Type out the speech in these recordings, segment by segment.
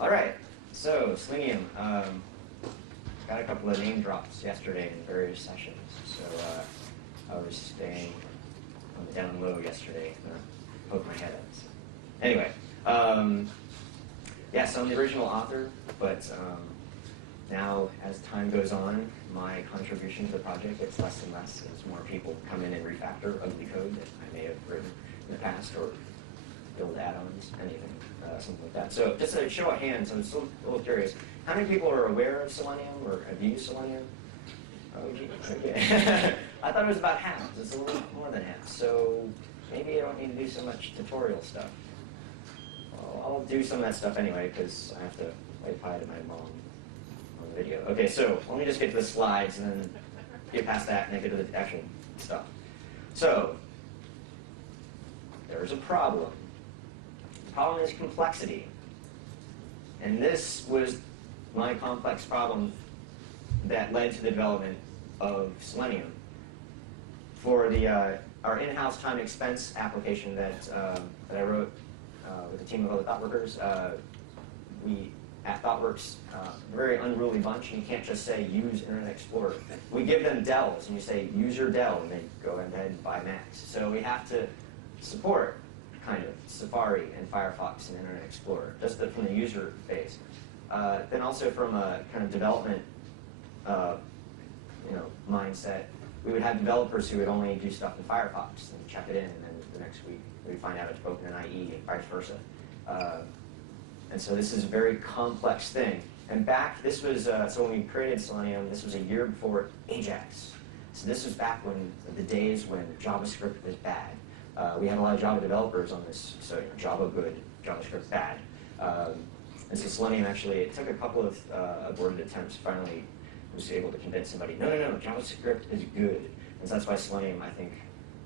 All right, so Selenium. Got a couple of name drops yesterday in various sessions. So I was staying on the down low yesterday, poke my head out. So. Anyway, yeah, so I'm the original author, but now as time goes on, my contribution to the project gets less and less as more people come in and refactor ugly code that I may have written in the past or build add-ons, anything, something like that. So just a show of hands, I'm still a little curious. How many people are aware of Selenium or have used Selenium? Oh, gee, okay. I thought it was about half. It's a little more than half. So maybe I don't need to do so much tutorial stuff. Well, I'll do some of that stuff anyway because I have to wave hi to my mom on the video. Okay, so let me just get to the slides and then get past that and then get to the actual stuff. So there's a problem. The problem is complexity. And this was my complex problem that led to the development of Selenium. For the our in-house time and expense application that I wrote with a team of other ThoughtWorkers, we at ThoughtWorks, a very unruly bunch, and you can't just say use Internet Explorer. We give them Dells, and we say use your Dell, and they go ahead and buy Macs. So we have to support kind of Safari and Firefox and Internet Explorer, just from the user phase. Then also from a kind of development mindset, we would have developers who would only do stuff in Firefox and check it in, and then the next week we'd find out it's broken in IE and vice versa. And so this is a very complex thing. And back, this was, so when we created Selenium, this was a year before Ajax. So this was back when the days when JavaScript was bad. We had a lot of Java developers on this, so Java good, JavaScript bad. And so Selenium actually, it took a couple of aborted attempts, finally was able to convince somebody, no, JavaScript is good. And so that's why Selenium, I think,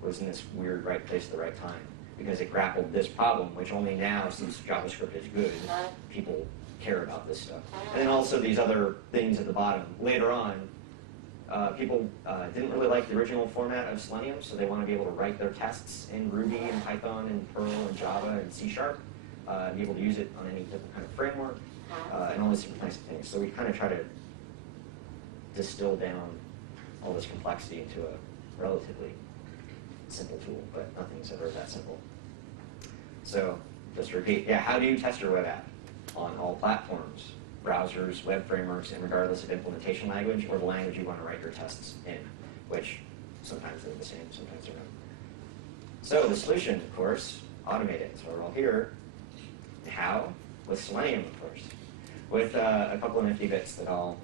was in this weird right place at the right time, because it grappled this problem, which only now, since JavaScript is good, people care about this stuff. And then also these other things at the bottom. Later on, people didn't really like the original format of Selenium, so they want to be able to write their tests in Ruby and Python and Perl and Java and C#, be able to use it on any different kind of framework, and all these different kinds of things. So we kind of try to distill down all this complexity into a relatively simple tool, but nothing's ever that simple. So just to repeat, yeah, how do you test your web app? On all platforms, browsers, web frameworks, and regardless of implementation language or the language you want to write your tests in, which sometimes they're the same, sometimes they're not. So the solution, of course, automate it. So we're all here. How? With Selenium, of course, with a couple of nifty bits that I'll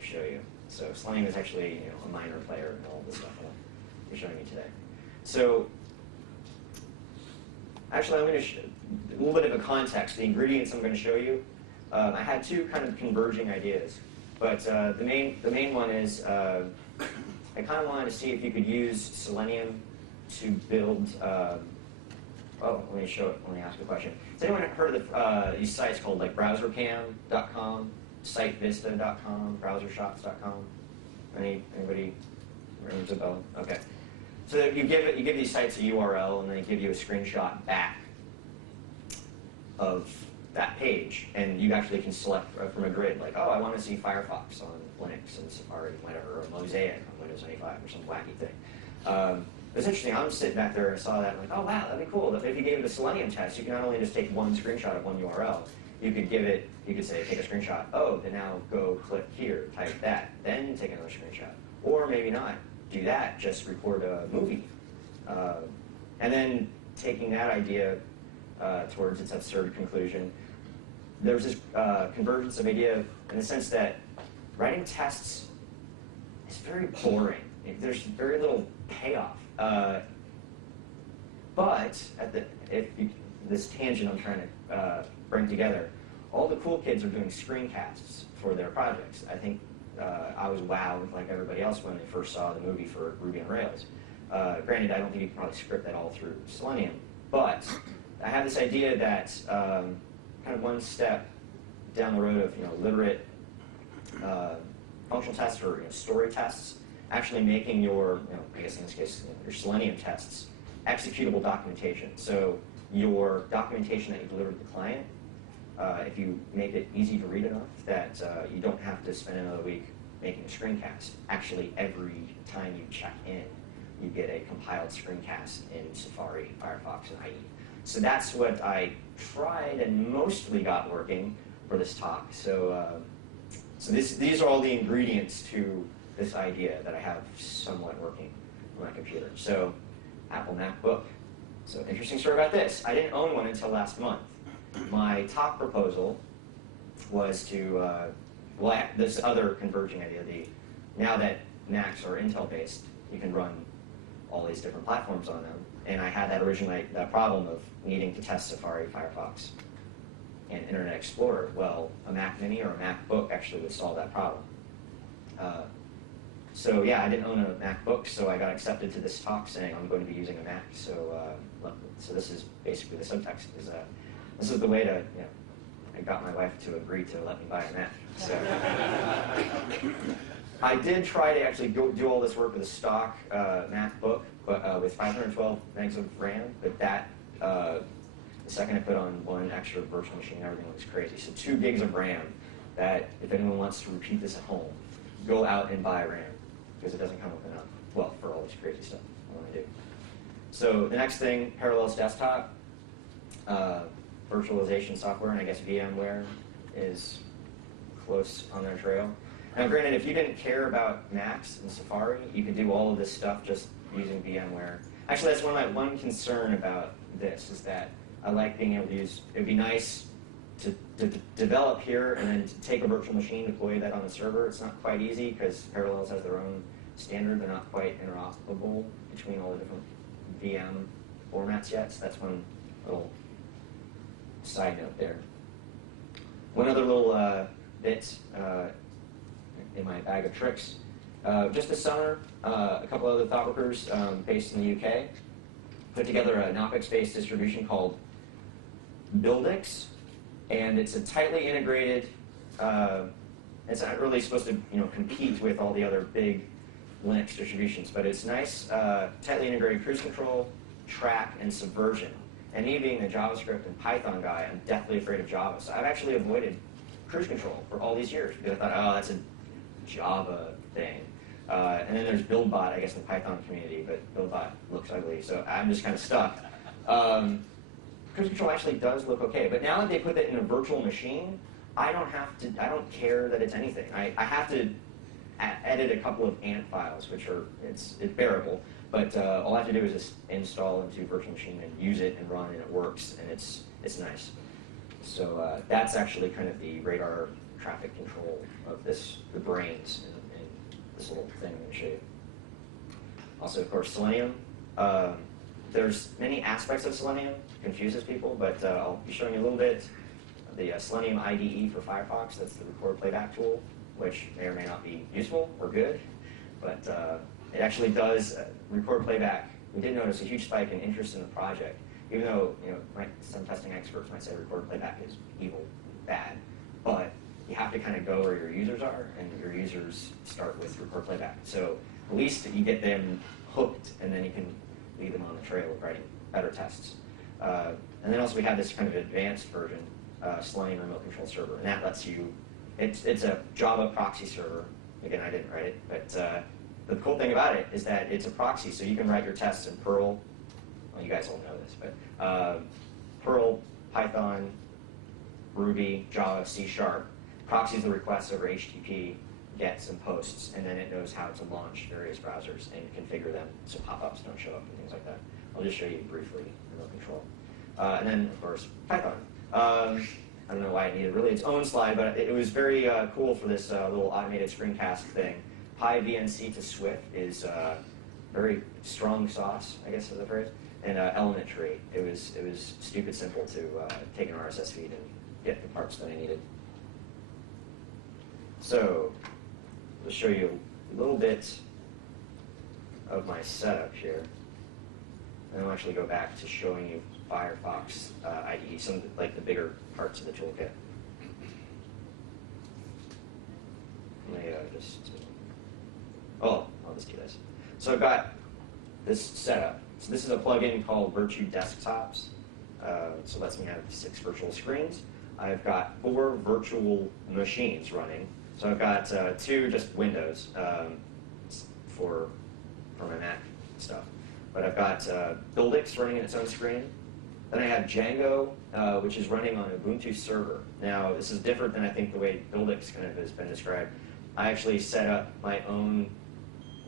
show you. So Selenium is actually a minor player in all this stuff I'll be showing you today. So actually, I'm going to a little bit of a context. The ingredients I'm going to show you. I had two kind of converging ideas, but the main one is I kind of wanted to see if you could use Selenium to build. Oh, let me show it. Let me ask a question. Has anyone heard of these sites called like BrowserCam.com, SiteVista.com, BrowserShots.com? Anybody rings a bell? Okay. So you give these sites a URL, and they give you a screenshot back of that page, and you actually can select from a grid, like, oh, I want to see Firefox on Linux and Safari, whatever, or Mosaic on Windows 95, or some wacky thing. It's interesting. I'm sitting back there and saw that, and I'm like, oh, wow, that'd be cool. If you gave it a Selenium test, you can not only just take one screenshot of one URL, you could say, take a screenshot. Oh, then now go click here, type that, then take another screenshot. Or maybe not do that, just record a movie. And then taking that idea towards its absurd conclusion, there's this convergence of idea in the sense that writing tests is very boring. There's very little payoff. But this tangent I'm trying to bring together, all the cool kids are doing screencasts for their projects. I think I was wowed, like everybody else, when they first saw the movie for Ruby on Rails. Granted, I don't think you can probably script that all through Selenium, but I have this idea that kind of one step down the road of literate functional tests or story tests, actually making your, I guess in this case, your Selenium tests executable documentation. So your documentation that you deliver to the client if you make it easy to read enough that you don't have to spend another week making a screencast. Actually, every time you check in, you get a compiled screencast in Safari, Firefox, and IE. So that's what I tried and mostly got working for this talk. So, these are all the ingredients to this idea that I have somewhat working on my computer. So, Apple MacBook. So, interesting story about this. I didn't own one until last month. My top proposal was to, this other converging idea, now that Macs are Intel-based, you can run all these different platforms on them. And I had that problem of needing to test Safari, Firefox, and Internet Explorer. Well, a Mac Mini or a MacBook actually would solve that problem. So yeah, I didn't own a MacBook, so I got accepted to this talk saying I'm going to be using a Mac. So this is basically the subtext. This is the way to, I got my wife to agree to let me buy a Mac. So I did try to actually do all this work with a stock MacBook, but with 512 megs of RAM. But that, the second I put on one extra virtual machine, everything looks crazy. So 2 gigs of RAM. That if anyone wants to repeat this at home, go out and buy RAM because it doesn't come with enough. Well, for all this crazy stuff I want to do. So the next thing, Parallels Desktop, virtualization software, and I guess VMware is close on their trail. Now, granted, if you didn't care about Macs and Safari, you could do all of this stuff just using VMware. Actually, that's one concern about this, is that I like being able to use, it would be nice to develop here and then to take a virtual machine, deploy that on the server. It's not quite easy because Parallels has their own standard. They're not quite interoperable between all the different VM formats yet, so that's one little side note there. One other little bit in my bag of tricks. Just this summer, a couple other thought workers based in the UK put together a Knoppix-based distribution called Buildix, and it's a tightly integrated. It's not really supposed to compete with all the other big Linux distributions, but it's nice, tightly integrated cruise control, track, and subversion. And me being a JavaScript and Python guy, I'm deathly afraid of Java. So I've actually avoided cruise control for all these years because I thought, oh, that's a Java thing. And then there's BuildBot, I guess, in the Python community, but BuildBot looks ugly, so I'm just kind of stuck. Cruise control actually does look okay, but now that they put that in a virtual machine, I don't care that it's anything. I have to edit a couple of ant files, which it's bearable, but all I have to do is just install into a virtual machine and use it and run, and it works, and it's nice. So that's actually kind of the radar traffic control of the brains in this little thing I'm going to show you. Also, of course, Selenium. There's many aspects of Selenium, confuses people, but I'll be showing you a little bit. The Selenium Ide for Firefox, that's the record playback tool, which may or may not be useful or good, but it actually does record playback. We did notice a huge spike in interest in the project, even though some testing experts might say record playback is evil, bad, but you have to kind of go where your users are, and your users start with record playback. So at least you get them hooked, and then you can lead them on the trail of writing better tests. And then also we have this kind of advanced version, Selenium Remote Control Server, and that lets you, it's a Java proxy server. Again, I didn't write it, but the cool thing about it is that it's a proxy, so you can write your tests in Perl. Well, you guys all know this, but Perl, Python, Ruby, Java, C#, proxies the requests over HTTP, gets and posts, and then it knows how to launch various browsers and configure them so pop-ups don't show up and things like that. I'll just show you briefly remote control. And then, of course, Python. I don't know why it needed really its own slide, but it was very cool for this little automated screencast thing. PyVNC to Swift is very strong sauce, I guess is the phrase, and element tree. It was stupid simple to take an RSS feed and get the parts that I needed. So, I'll show you a little bit of my setup here. And I'll actually go back to showing you Firefox Ide, some of the bigger parts of the toolkit. Let me I'll just do this. So I've got this setup. So this is a plugin called Virtu Desktops. So it lets me have 6 virtual screens. I've got 4 virtual machines running. So I've got 2 just Windows for my Mac stuff. But I've got Buildix running in its own screen. Then I have Django, which is running on Ubuntu server. Now, this is different than I think the way Buildix kind of has been described. I actually set up my own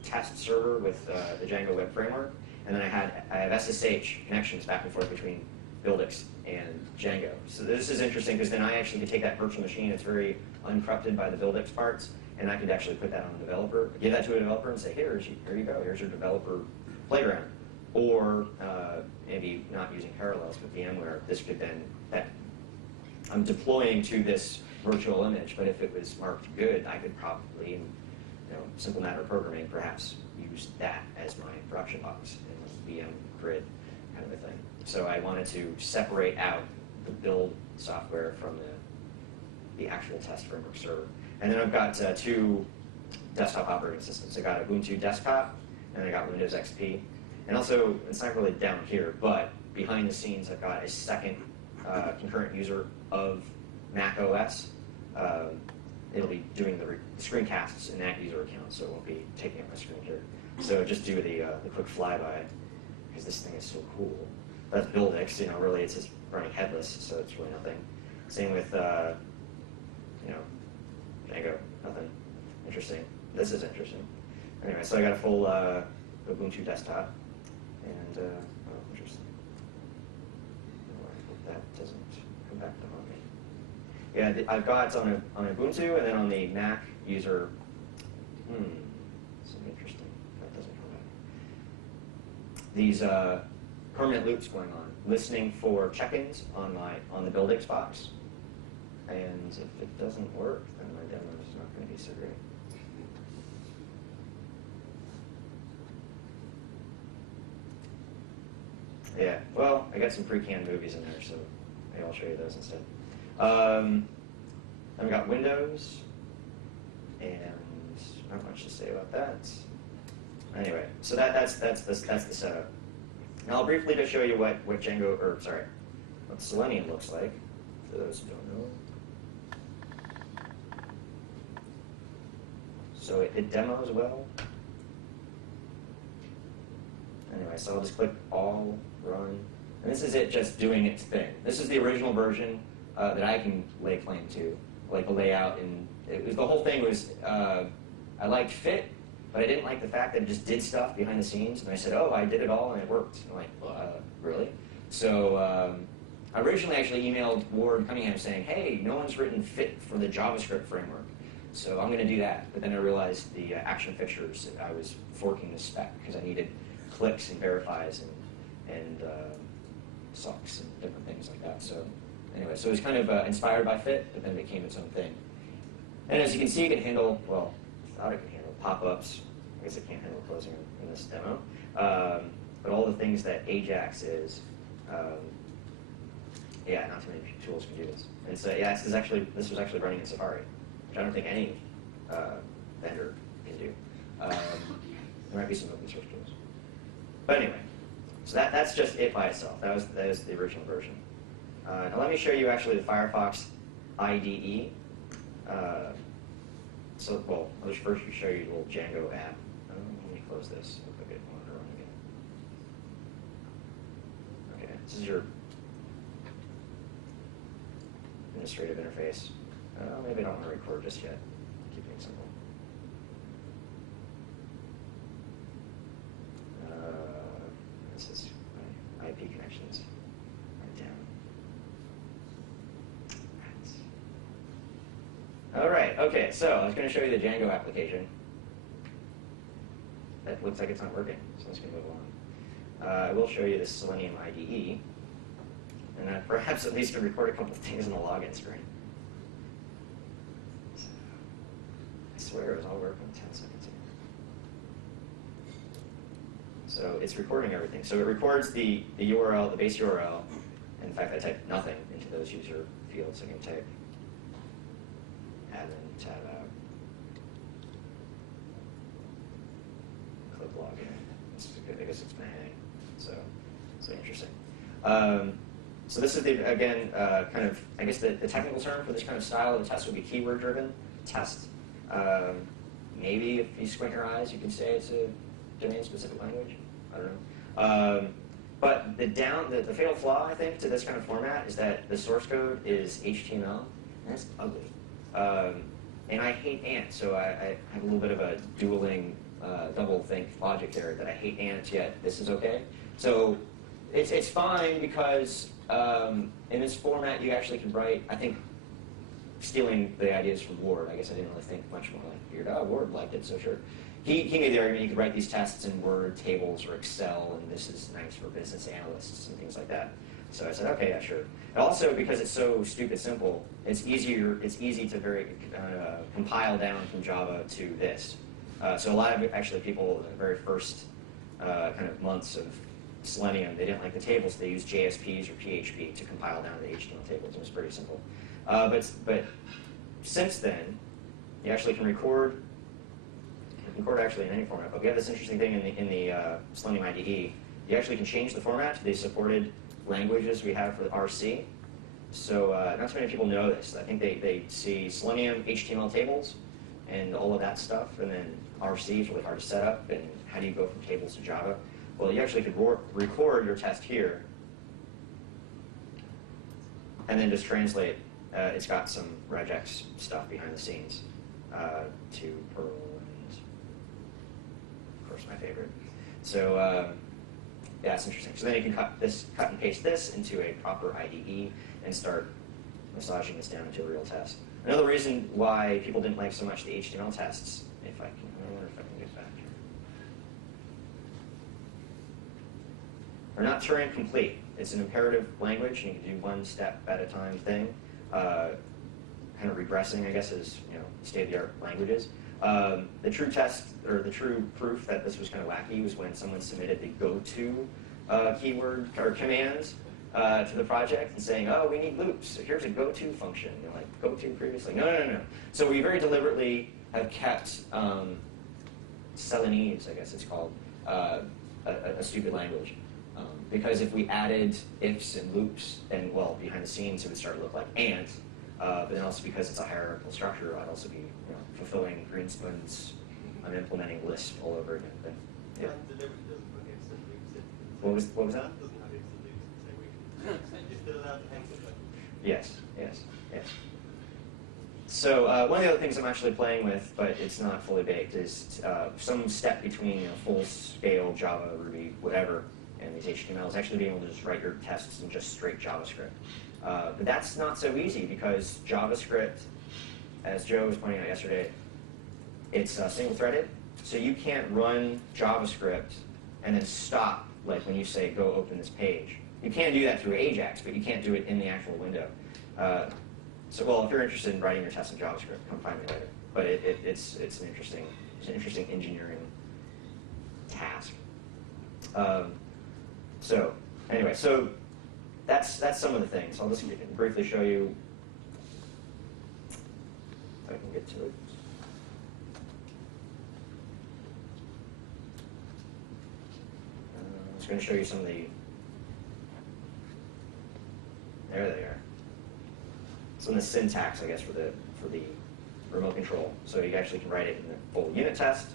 test server with the Django web framework, and then I have SSH connections back and forth between Buildix and Django. So this is interesting because then I actually could take that virtual machine, it's very uncorrupted by the Buildix parts, and I could actually put that on a developer, give that to a developer and say, here you go, here's your developer playground. Or maybe not using parallels with VMware, this could then, I'm deploying to this virtual image, but if it was marked good, I could probably, in simple matter of programming, perhaps use that as my production box in a VM grid kind of a thing. So I wanted to separate out the build software from the actual test framework server. And then I've got 2 desktop operating systems. I got Ubuntu Desktop, and I got Windows XP. And also, it's not really down here, but behind the scenes, I've got a second concurrent user of Mac OS. It'll be doing the screencasts in that user account, so it won't be taking up my screen here. So just do the quick flyby, because this thing is so cool. That's Buildix, really it's just running headless, so it's really nothing. Same with, Django, nothing interesting. This is interesting. Anyway, so I got a full Ubuntu desktop, and, interesting. I hope that doesn't come back to haunt me. Yeah, I've got on Ubuntu, and then on the Mac user, something interesting. That doesn't come back. These permanent loops going on, listening for check-ins on the Buildix box. And if it doesn't work, then my demo is not going to be so great. Yeah, well, I got some pre-canned movies in there, so maybe I'll show you those instead. Then we got Windows, and not much to say about that. Anyway, so that's the setup. Now I'll briefly just show you what what Selenium looks like, for those who don't know. So it demos well. Anyway, so I'll just click all, run, and this is it just doing its thing. This is the original version that I can lay claim to, like the layout, and the whole thing was, I liked fit, but I didn't like the fact that it just did stuff behind the scenes, and I said, oh, I did it all and it worked. And I'm like, really? So I originally actually emailed Ward Cunningham saying, hey, no one's written fit for the JavaScript framework, so I'm going to do that. But then I realized the action fixtures, I was forking the spec because I needed clicks and verifies and sucks and different things like that. So anyway, so it was kind of inspired by fit, but then it became its own thing. And as you can see, it can handle, well, I thought it could handle pop-ups. I guess it can't handle closing in this demo. But all the things that Ajax is, yeah, not too many tools can do this. And so, yeah, this was actually running in Safari, which I don't think any vendor can do. There might be some open source tools. But anyway, so that's just it by itself. That was the original version. Now let me show you actually the Firefox IDE. Well, I'll just first show you the little Django app. Let me close this. Look at one run again. Okay, this is your administrative interface. Maybe I don't want to record just yet. Keep it simple. This is my IP connections. Right down. All right, okay, so I was going to show you the Django application. That looks like it's not working, so let's move along. I will show you the Selenium IDE, and perhaps at least to record a couple of things in the login screen. I swear it was all working in 10 seconds ago. So it's recording everything. So it records the URL, the base URL. In fact, I typed nothing into those user fields. I can type admin, tab out, click login. I guess it's going to hang. So interesting. So this is, again, kind of, I guess the technical term for this kind of style of a test would be keyword-driven test. Maybe if you squint your eyes, you can say it's a domain-specific language. I don't know. But the fatal flaw, I think, to this kind of format is that the source code is HTML, and it's ugly. And I hate ANT, so I have a little bit of a dueling double think logic there that I hate ANT, yet this is okay. So it's fine because in this format you actually can write, I think, stealing the ideas from Ward. I guess I didn't really think much more. I figured, oh, Ward liked it, so sure. He made the argument you could write these tests in Word, tables, or Excel, and this is nice for business analysts and things like that. So I said, okay, yeah, sure. And also, because it's so stupid simple, it's easy to compile down from Java to this. So a lot of actually people, the very first kind of months of Selenium, they didn't like the tables. They used JSPs or PHP to compile down the HTML tables. It was pretty simple. But since then, you actually can record actually in any format. But we have this interesting thing in the Selenium IDE. You actually can change the format to the supported languages we have for the RC. So not too many people know this. I think they see Selenium HTML tables and all of that stuff, and then RC is really hard to set up, and how do you go from tables to Java? Well, you actually could record your test here, and then just translate. It's got some regex stuff behind the scenes to Perl and, of course, my favorite. So yeah, it's interesting. So then you can cut and paste this into a proper IDE and start massaging this down into a real test. Another reason why people didn't like so much the HTML tests, I wonder if I can get back here. Are not Turing complete. It's an imperative language, and you can do one step at a time thing. Kind of regressing, I guess, is state-of-the-art languages. The true test, or the true proof that this was kind of wacky was when someone submitted the go-to keyword or commands to the project and saying, oh, we need loops. So here's a go-to function. Like, go-to previously. No. So we very deliberately have kept Selenium Ide, I guess it's called, a stupid language. Because if we added ifs and loops, then, well, behind the scenes, it would start to look like ANT. But then also because it's a hierarchical structure, I'd also be fulfilling Greenspun's implementing Lisp all over again. But, yeah. What was that? Yes. So one of the other things I'm actually playing with, but it's not fully baked, is some step between full-scale Java, Ruby, whatever, and these HTMLs, actually being able to just write your tests in just straight JavaScript. But that's not so easy because JavaScript, as Joe was pointing out yesterday, it's single-threaded. So you can't run JavaScript and then stop, like when you say, go open this page. You can do that through Ajax, but you can't do it in the actual window. So, well, if you're interested in writing your tests in JavaScript, come find me later. But it's an interesting engineering task. So anyway, so that's some of the things. I'll just briefly show you if I can get to it. I'm just going to show you some of the. There they are. Some of the syntax, I guess, for the remote control. So you actually can write it in the full unit test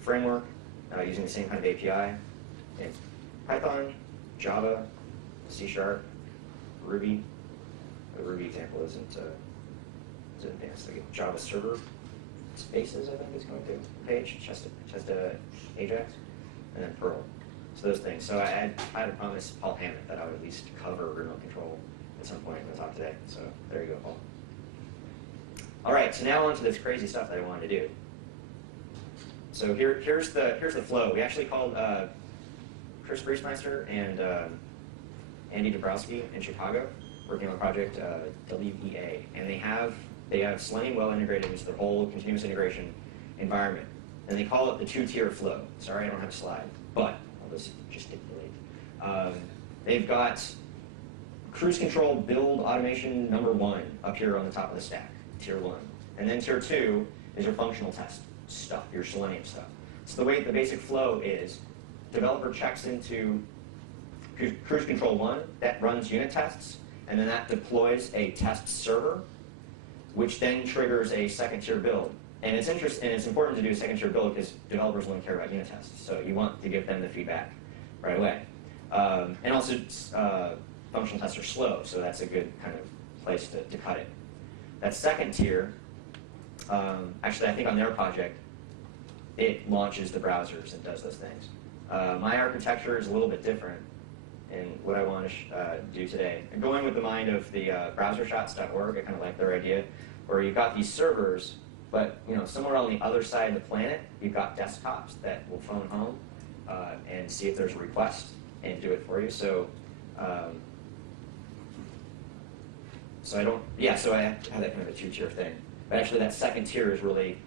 framework using the same kind of API. In Python, Java, C#, Ruby. The Ruby example isn't advanced. Like Java server spaces, I think is going to page, just Ajax, and then Perl. So those things. So I had promised Paul Hammett that I would at least cover remote control at some point in the talk today. So there you go, Paul. All right, so now on to this crazy stuff that I wanted to do. So here's the flow. We actually called Chris Briesmeister and Andy Dabrowski in Chicago working on the project WEA, and they have Selenium well integrated into their whole continuous integration environment, and they call it the two-tier flow. Sorry, I don't have a slide, but I'll just gesticulate. They've got cruise control build automation number 1 up here on the top of the stack, tier 1. And then tier 2 is your functional test stuff, your Selenium stuff. So the way the basic flow is, developer checks into cruise control 1, that runs unit tests, and then that deploys a test server, which then triggers a second-tier build. And it's important to do a second-tier build because developers only care about unit tests, so you want to give them the feedback right away. And also, functional tests are slow, so that's a good kind of place to cut it. That second tier, actually, I think on their project, it launches the browsers and does those things. My architecture is a little bit different in what I want to do today. And going with the mind of the browsershots.org, I kind of like their idea, where you've got these servers, but somewhere on the other side of the planet, you've got desktops that will phone home and see if there's a request and do it for you. So I have that kind of a two-tier thing. But actually, that second tier is really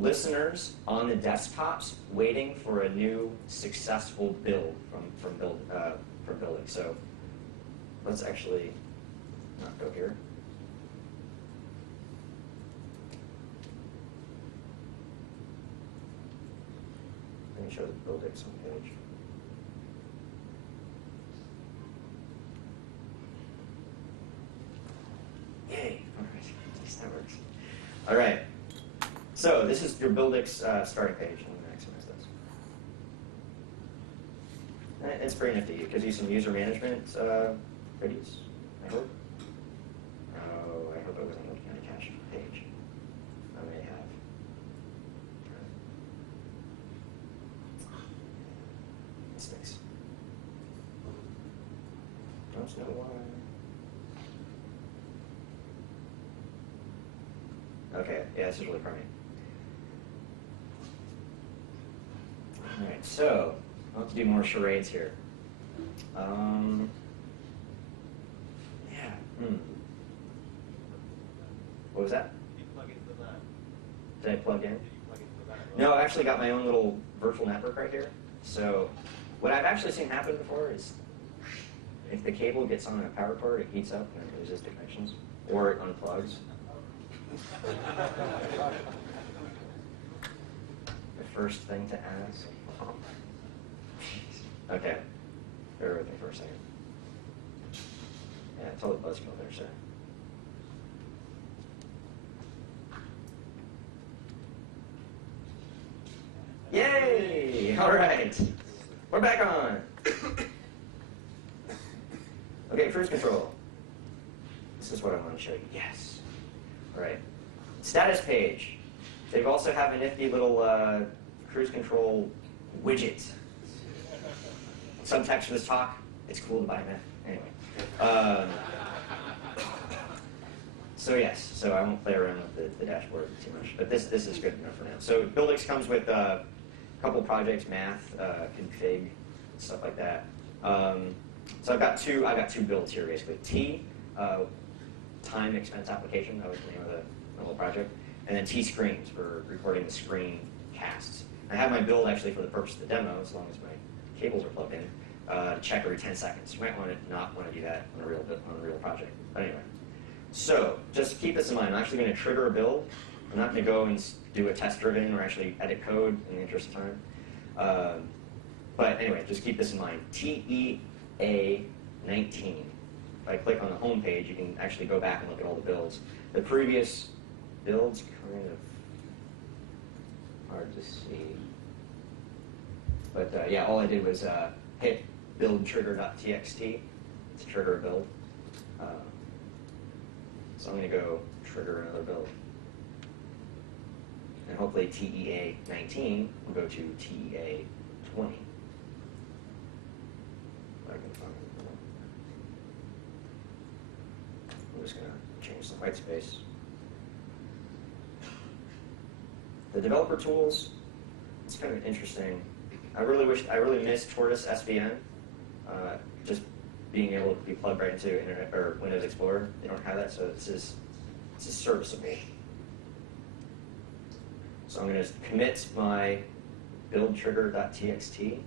listeners on the desktops waiting for a new successful build from building. So let's actually not go here. Let me show the buildix on the page. Yay! All right, at least that works. All right. So this is your buildix starting page. I'm going to maximize this. It's pretty nifty. It gives you some user management goodies, I hope. Oh, I hope I wasn't looking at a cache page. I may have. Mistakes. Don't know why. Okay, yeah, this is really crummy. All right, so I'll have to do more charades here. What was that? Did you plug into that? Did I plug in? Did you plug into that? No, I actually got my own little virtual network right here. So what I've actually seen happen before is if the cable gets on a power cord, it heats up and it loses the connections, or it unplugs. The first thing to ask. Okay, bear with me for a second. Yeah, totally buzzkill there, sir. Yay! All right, we're back on. Okay, cruise control. This is what I want to show you. Yes. All right. Status page. They also have a nifty little cruise control widget. Subtext for this talk. It's cool to buy that. Anyway. So yes, so I won't play around with the dashboard too much, but this is good enough for now. So buildix comes with a couple projects, math, config, stuff like that. So I've got two builds here basically. T, time expense application, that was the name of the little project, and then T screens for recording the screen casts. I have my build actually for the purpose of the demo, as long as my cables are plugged in, to check every 10 seconds. You might not want to do that on a real project. But anyway, so just keep this in mind. I'm actually going to trigger a build. I'm not going to go and do a test-driven or actually edit code in the interest of time. But anyway, just keep this in mind. TEA19. If I click on the home page, you can actually go back and look at all the builds. The previous builds kind of hard to see. But yeah, all I did was hit build trigger.txt to trigger a build. So I'm going to go trigger another build. And hopefully TEA19 will go to TEA20. I'm just going to change the white space. The developer tools, it's kind of interesting. I really miss Tortoise SVN. Just being able to be plugged right into Internet or Windows Explorer. They don't have that, so this is serviceable. So I'm going to commit my build trigger.txt.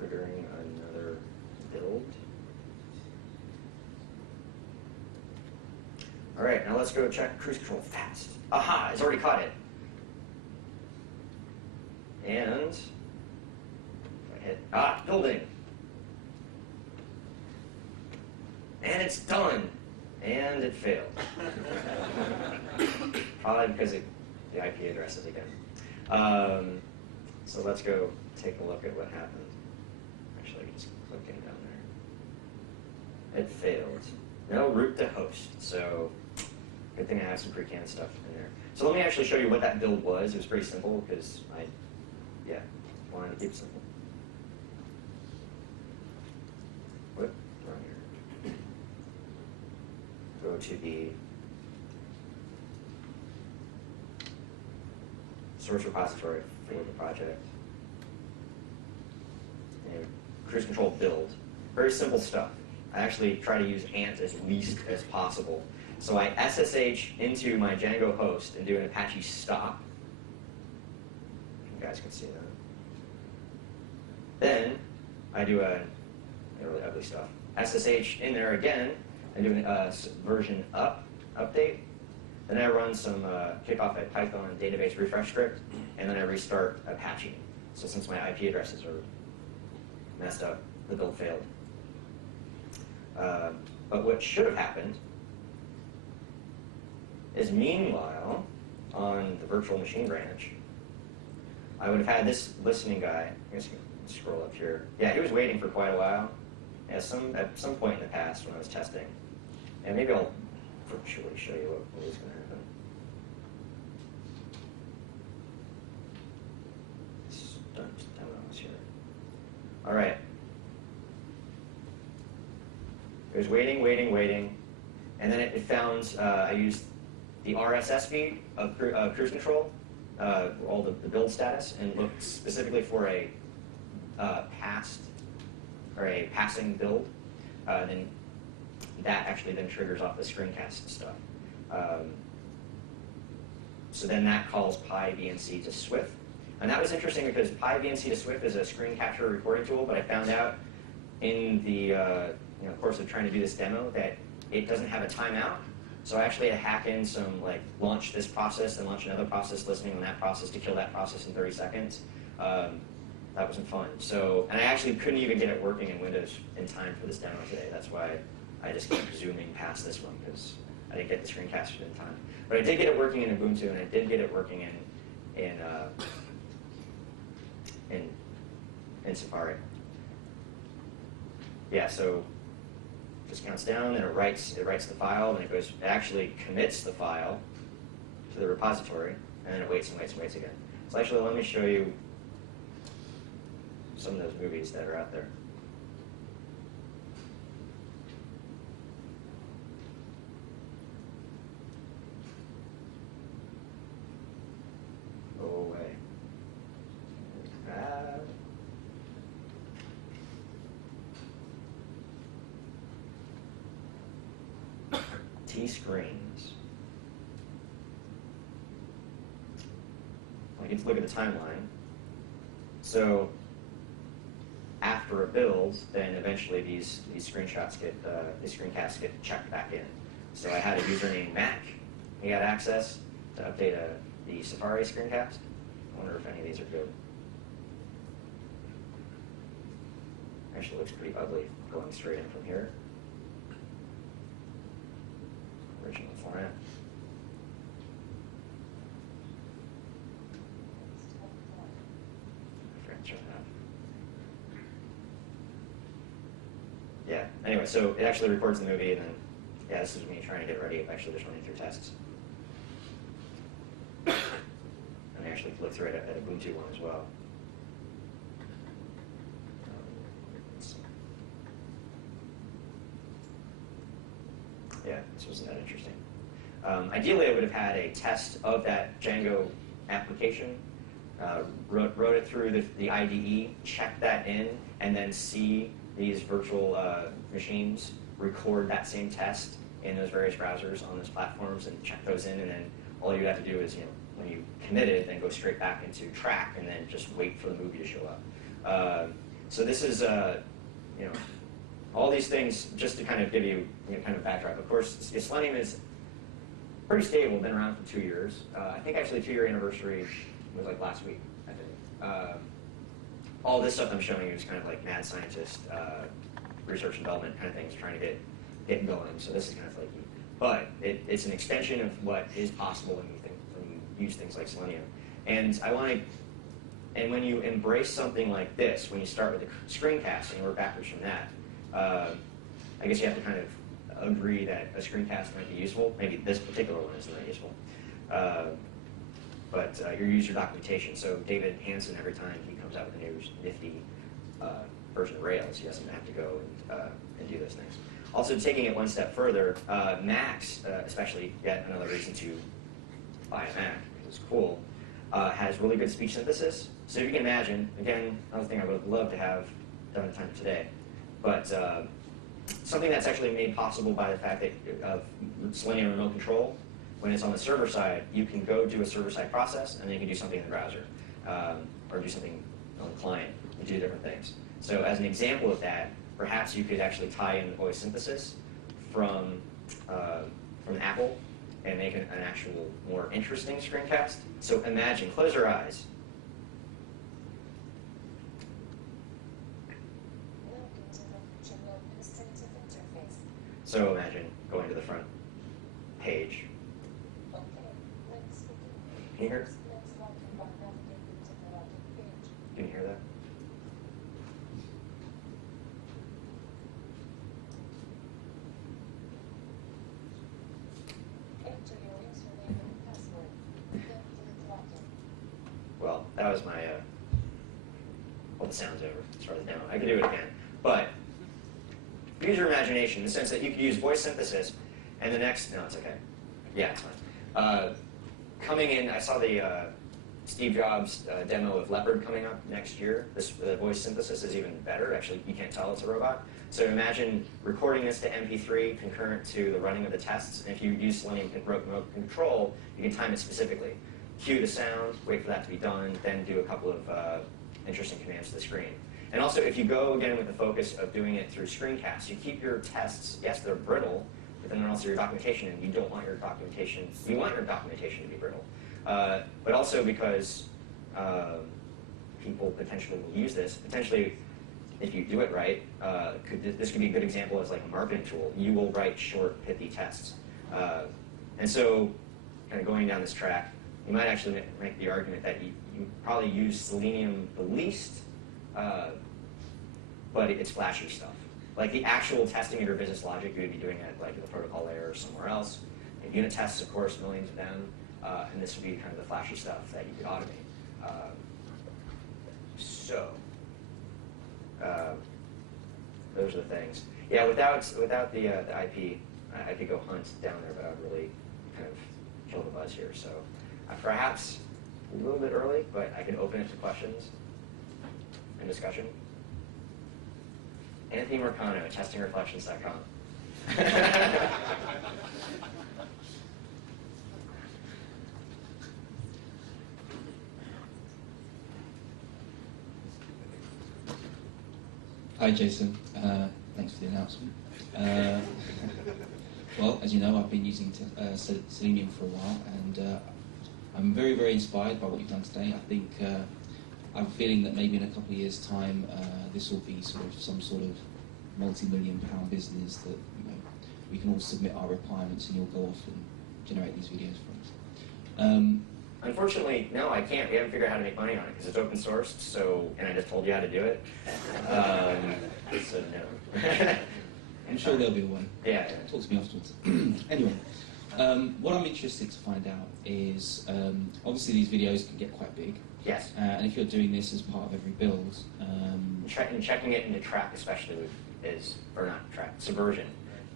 Triggering another build. All right, now let's go check cruise control fast. Aha, it's already caught it. And hit, building. And it's done. And it failed. Probably because of the IP addresses again. So let's go take a look at what happened. Actually, I can just click in down there. It failed. No root to host. So good thing I have some pre-canned stuff in there. So let me actually show you what that build was. It was pretty simple because I wanted to keep it simple. Whoop, wrong here. Go to the source repository for the project. And cruise control build. Very simple stuff. I actually try to use ant as least as possible. So I SSH into my Django host and do an Apache stop. You guys can see that. Then I do a really ugly stuff. SSH in there again and do a version update. Then I run some kickoff a Python database refresh script, and then I restart Apache. So since my IP addresses are messed up, the build failed. But what should have happened is meanwhile, on the virtual machine branch, I would have had this listening guy. I guess you can scroll up here. Yeah, he was waiting for quite a while. At some point in the past when I was testing. And maybe I'll virtually show you what was going to happen. Demos here. All right. It was waiting, and then it found I used the RSS feed of cruise control, all the build status, and looked specifically for a passing build. Then that actually then triggers off the screencast stuff. So then that calls PyVNC to Swift. And that was interesting because PyVNC to Swift is a screen capture recording tool, but I found out in the course of trying to do this demo that it doesn't have a timeout. So I actually had to hack in some, launch this process and launch another process listening on that process to kill that process in 30 seconds. That wasn't fun. So, and I actually couldn't even get it working in Windows in time for this demo today. That's why I just kept zooming past this one because I didn't get the screencast in time. But I did get it working in Ubuntu, and I did get it working in Safari. Yeah, so just counts down, and it writes the file, and it actually commits the file to the repository, and then it waits and waits and waits again. So actually, let me show you some of those movies that are out there. Go away. T-screens. I get to look at the timeline. So after a build, then eventually these screenshots get these screencasts get checked back in. So I had a user named Mac. He got access to update the Safari screencast. I wonder if any of these are good. Actually looks pretty ugly going straight in from here. Original format. Yeah, anyway, so it actually records the movie, and then, yeah, this is me trying to get ready. Actually, just running through tests. And I actually looked through it at Ubuntu one as well. Yeah, this wasn't that interesting. Ideally, I would have had a test of that Django application, wrote it through the IDE, checked that in, and then see these virtual machines record that same test in those various browsers on those platforms and check those in, and then all you have to do is, when you commit it, then go straight back into track and then just wait for the movie to show up. So this is, all these things just to kind of give you, kind of backdrop. Of course, Selenium is pretty stable, been around for 2 years. I think actually 2-year anniversary was like last week, I think. all this stuff I'm showing you is kind of like mad scientist, research and development kind of things, trying to get going. So this is kind of flaky. But it's an extension of what is possible when you use things like Selenium. And and when you embrace something like this, when you start with a screencast and you work backwards from that, I guess you have to kind of agree that a screencast might be useful. Maybe this particular one isn't that useful. But you use your documentation. So David Hansen, every time he comes out with a new nifty version of Rails, he doesn't have to go and do those things. Also, taking it one step further, Macs, especially, yet another reason to buy a Mac, because it's cool, has really good speech synthesis. So if you can imagine, again, another thing I would love to have done in time today, but something that's actually made possible by the fact that of Selenium remote control, when it's on the server side, you can go do a server-side process, and then you can do something in the browser, or do something on the client, and do different things. So as an example of that, perhaps you could actually tie in voice synthesis from Apple and make an actual more interesting screencast. So imagine, close your eyes. So imagine going to the front page. Can you hear? Can you hear that? Well, that was my, well, the sound's over as far as the demo. I could do it again. But use your imagination in the sense that you could use voice synthesis, and the next, no, it's okay. Yeah, it's fine. Coming in, I saw the Steve Jobs demo of Leopard coming up next year. This voice synthesis is even better. Actually, you can't tell it's a robot. So imagine recording this to MP3 concurrent to the running of the tests. And if you use Selenium remote control, you can time it specifically. Cue the sound, wait for that to be done, then do a couple of interesting commands to the screen. And also, if you go, again, with the focus of doing it through screencasts, you keep your tests, yes, they're brittle, but then also your documentation, and you don't want your documentation, you want your documentation to be brittle. But also because people potentially will use this, potentially, if you do it right, this could be a good example as like a marketing tool. You will write short, pithy tests. And so, kind of going down this track, you might actually make the argument that you probably use Selenium the least, but it's flashy stuff. Like the actual testing of your business logic, you would be doing it like at the protocol layer or somewhere else. And unit tests, of course, millions of them, and this would be kind of the flashy stuff that you could automate. Those are the things. Yeah, without the IP, I could go hunt down there, but I would really kind of kill the buzz here. So perhaps a little bit early, but I can open it to questions and discussion. Anthony Mercano, testingreflections.com. Hi, Jason. Thanks for the announcement. Well, as you know, I've been using Selenium for a while, and I'm very, very inspired by what you've done today. I think I have a feeling that maybe in a couple of years' time, this will be sort of some sort of multi-million-pound business that we can all submit our requirements, and you'll go off and generate these videos for us. Unfortunately, no, I can't. We haven't figured out how to make money on it because it's open sourced. So, and I just told you how to do it. So no. I'm sure there'll be a way. Yeah. Talk to me afterwards. Anyway, what I'm interested to find out is, obviously these videos can get quite big. Yes. And if you're doing this as part of every build, checking it into track, especially, or not track, Subversion,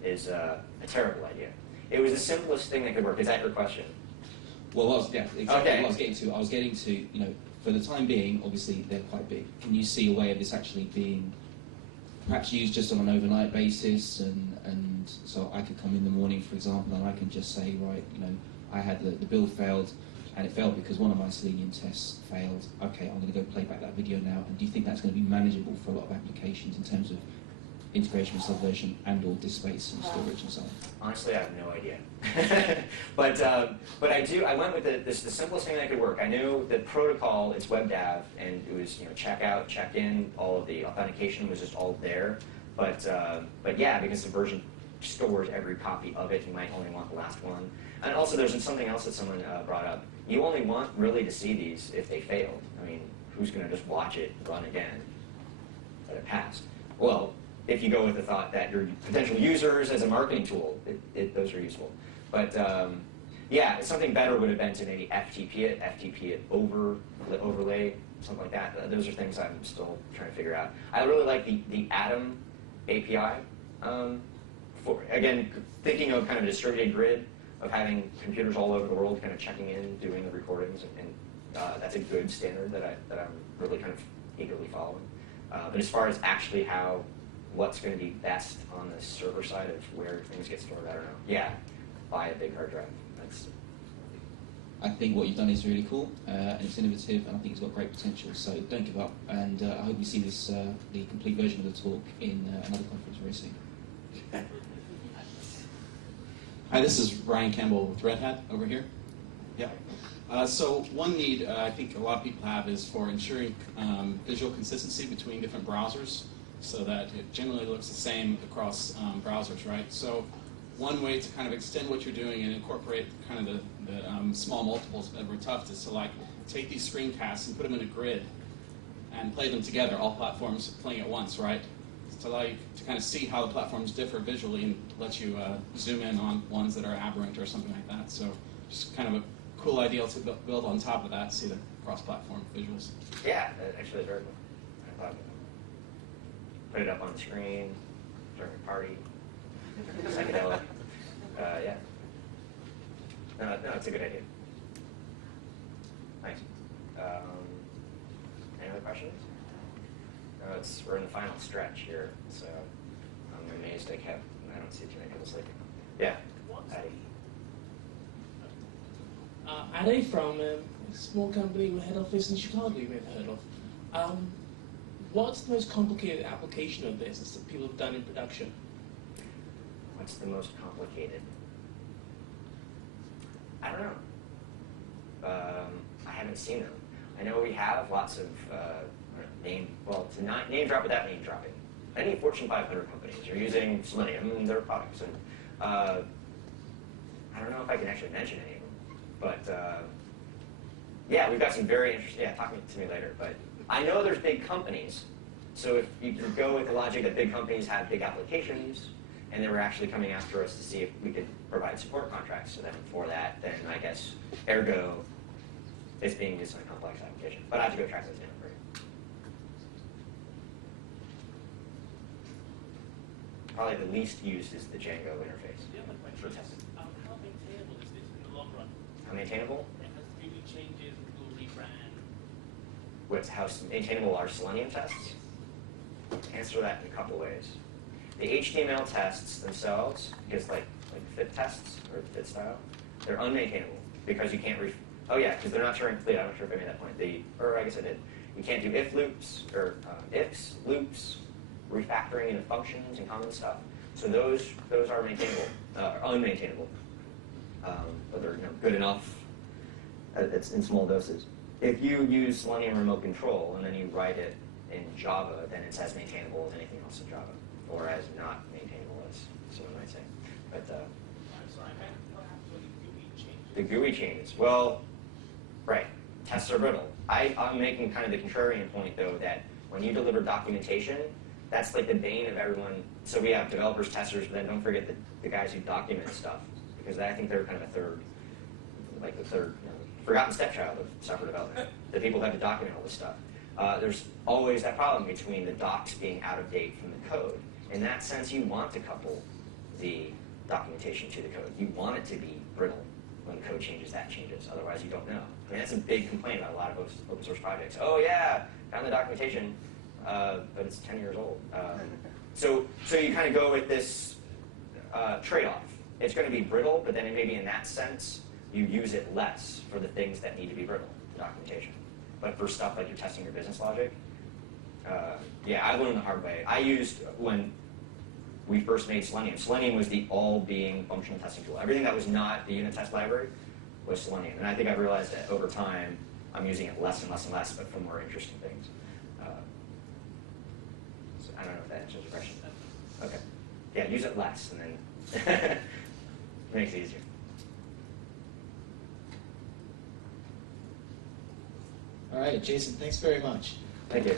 is a terrible idea. It was the simplest thing that could work. Is that your question? Well, exactly Okay. what I was getting to. I was getting to, for the time being, obviously they're quite big. Can you see a way of this actually being perhaps used just on an overnight basis, and so I could come in the morning, for example, and I can just say, right, I had the build failed, and it failed because one of my Selenium tests failed. Okay, I'm going to go play back that video now. And do you think that's going to be manageable for a lot of applications in terms of integration with Subversion and/or disk space and storage and so on? Honestly, I have no idea. But I went with the simplest thing that could work. I knew the protocol, it's WebDAV, and it was check out, check in, all of the authentication was just all there. But yeah, because the version stores every copy of it, you might only want the last one. And also there's something else that someone brought up. You only want really to see these if they failed. I mean, who's going to just watch it run again that it passed? Well, if you go with the thought that your potential users as a marketing tool, those are useful. But yeah, something better would have been to maybe FTP it overlay, something like that. Those are things I'm still trying to figure out. I really like the Atom API. Again, thinking of kind of a distributed grid of having computers all over the world kind of checking in, doing the recordings, and that's a good standard that I'm really kind of eagerly following. But as far as actually what's going to be best on the server side of where things get stored, I don't know. Yeah, buy a big hard drive. I think what you've done is really cool, and it's innovative, and I think it's got great potential. So don't give up, and I hope you see this the complete version of the talk in another conference very soon. Hi, this is Ryan Campbell with Red Hat over here. Yeah. So one need I think a lot of people have is for ensuring visual consistency between different browsers, so that it generally looks the same across browsers, right? So one way to kind of extend what you're doing and incorporate kind of the small multiples of Edward Tufts is to take these screencasts and put them in a grid and play them together, all platforms playing at once, right? To allow you to kind of see how the platforms differ visually and let you zoom in on ones that are aberrant or something like that. So just kind of a cool idea to build on top of that, see the cross-platform visuals. Yeah, actually it's very cool. I thought put it up on the screen during a party. Psychedelic. Yeah. No, it's a good idea. Nice. Any other questions? No, we're in the final stretch here, so I'm amazed I don't see too many people sleeping. Yeah. Ide. Ide from a small company with head office in Chicago you may have heard of. What's the most complicated application of this that people have done in production? What's the most complicated? I don't know. I haven't seen them. I know we have lots of name drop without name dropping. Many Fortune 500 companies are using Selenium in their products, and I don't know if I can actually mention any of them, but yeah, we've got some very interesting. Yeah, talk to me later. But I know there's big companies, so if you could go with the logic that big companies have big applications, and they were actually coming after us to see if we could provide support contracts to them for that, then I guess, ergo, it's being used in a complex application. But I have to go track those down for you. Probably the least used is the Django interface. The other question is, how maintainable is this in the long run? How maintainable? It has to be changes, will rebrand. How maintainable are Selenium tests? Answer that in a couple ways. The HTML tests themselves, because like fit tests or fit style, they're unmaintainable because you can't because they're not Turing complete. I'm not sure if I made that point. Or I guess I did. You can't do if loops or ifs, loops, refactoring into functions and common stuff. So those are unmaintainable. But they're good enough. It's in small doses. If you use Selenium remote control and then you write it in Java, then it's as maintainable as anything else in Java, or as not maintainable as someone might say. But I'm sorry, what happens when the GUI changes? the GUI changes. Well, right, tests are brittle. I'm making kind of the contrarian point, though, that when you deliver documentation, that's like the bane of everyone. So we have developers, testers, but then don't forget the guys who document stuff, because I think they're kind of the third forgotten stepchild of software development, the people who have to document all this stuff. There's always that problem between the docs being out of date from the code. In that sense, you want to couple the documentation to the code. You want it to be brittle. When the code changes, that changes. Otherwise, you don't know. I mean, that's a big complaint about a lot of open source projects. Oh yeah, found the documentation, but it's 10 years old. So you kind of go with this trade-off. It's going to be brittle, but then maybe in that sense, you use it less for the things that need to be brittle, documentation. But for stuff like you're testing your business logic, yeah, I learned the hard way. I used, when we first made Selenium. Selenium was the all-being functional testing tool. Everything that was not the unit test library was Selenium. And I think I've realized that over time, I'm using it less and less and less, but for more interesting things. So I don't know if that answers your question. Okay. Yeah, use it less, and then makes it easier. All right, Jason, thanks very much. Thank you.